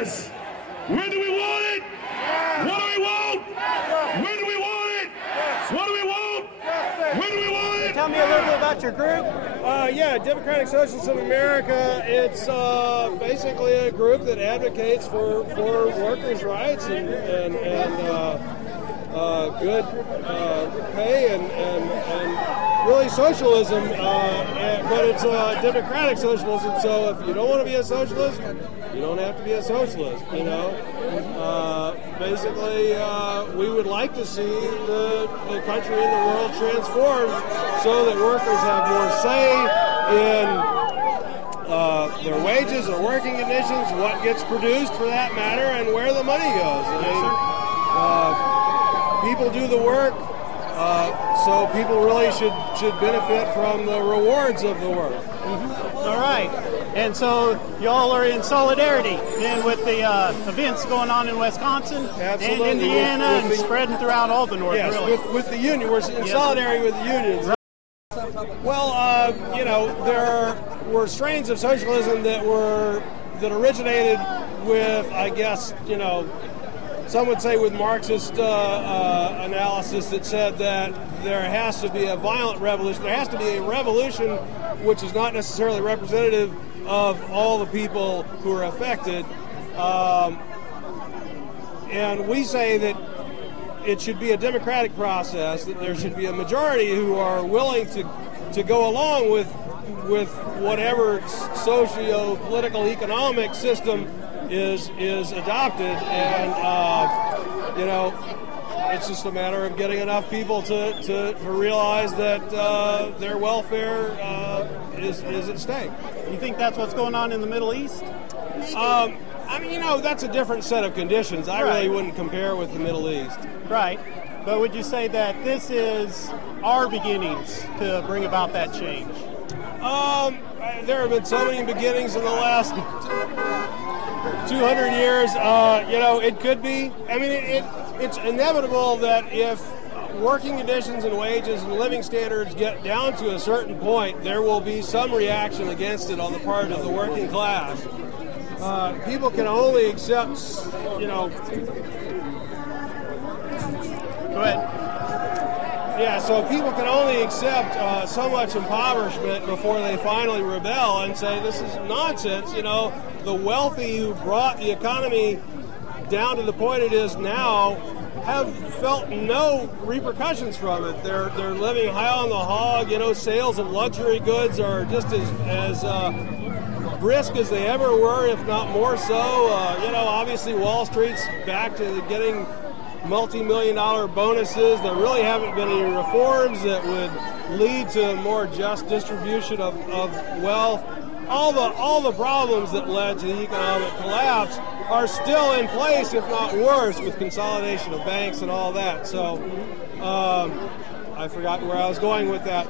Yes. When do we want it? What do we want? When do we want it? What do we want? When do we want it? Tell me a little bit about your group. Yeah, Democratic Socialists of America. It's basically a group that advocates for workers' rights and good pay and really socialism. But it's democratic socialism. So if you don't want to be a socialist, you don't have to be a socialist. You know, basically, we would like to see the country and the world transformed so that workers have more say in their wages, their working conditions, what gets produced for that matter, and where the money goes. People do the work, so people really should benefit from the rewards of the work. Mm-hmm. All right. And so y'all are in solidarity then with the events going on in Wisconsin Absolutely. and Indiana and spreading throughout all the North, yes, really. with the union. We're in solidarity with the unions. Right. Well, you know, there were strains of socialism that originated with, I guess, you know, some would say with Marxist analysis that said that there has to be a violent revolution. There has to be a revolution which is not necessarily representative of all the people who are affected. And we say that it should be a democratic process, that there should be a majority who are willing to go along with whatever socio-political economic system is adopted, and you know, it's just a matter of getting enough people to realize that their welfare is at stake. You think that's what's going on in the Middle East? I mean, you know, that's a different set of conditions. I really wouldn't compare with the Middle East. Right. But would you say that this is our beginnings to bring about that change? There have been so many beginnings in the last 200 years. You know, it could be. I mean, it's inevitable that if working conditions and wages and living standards get down to a certain point, there will be some reaction against it on the part of the working class. People can only accept, you know... Go ahead. Yeah, so people can only accept so much impoverishment before they finally rebel and say, this is nonsense. You know, the wealthy who brought the economy down to the point it is now have felt no repercussions from it. They're living high on the hog. You know, sales of luxury goods are just as brisk as they ever were, if not more so. You know, obviously Wall Street's back to getting multi-million-dollar bonuses. There really haven't been any reforms that would lead to a more just distribution of wealth. All the problems that led to the economic collapse are still in place, if not worse, with consolidation of banks and all that. So I forgot where I was going with that.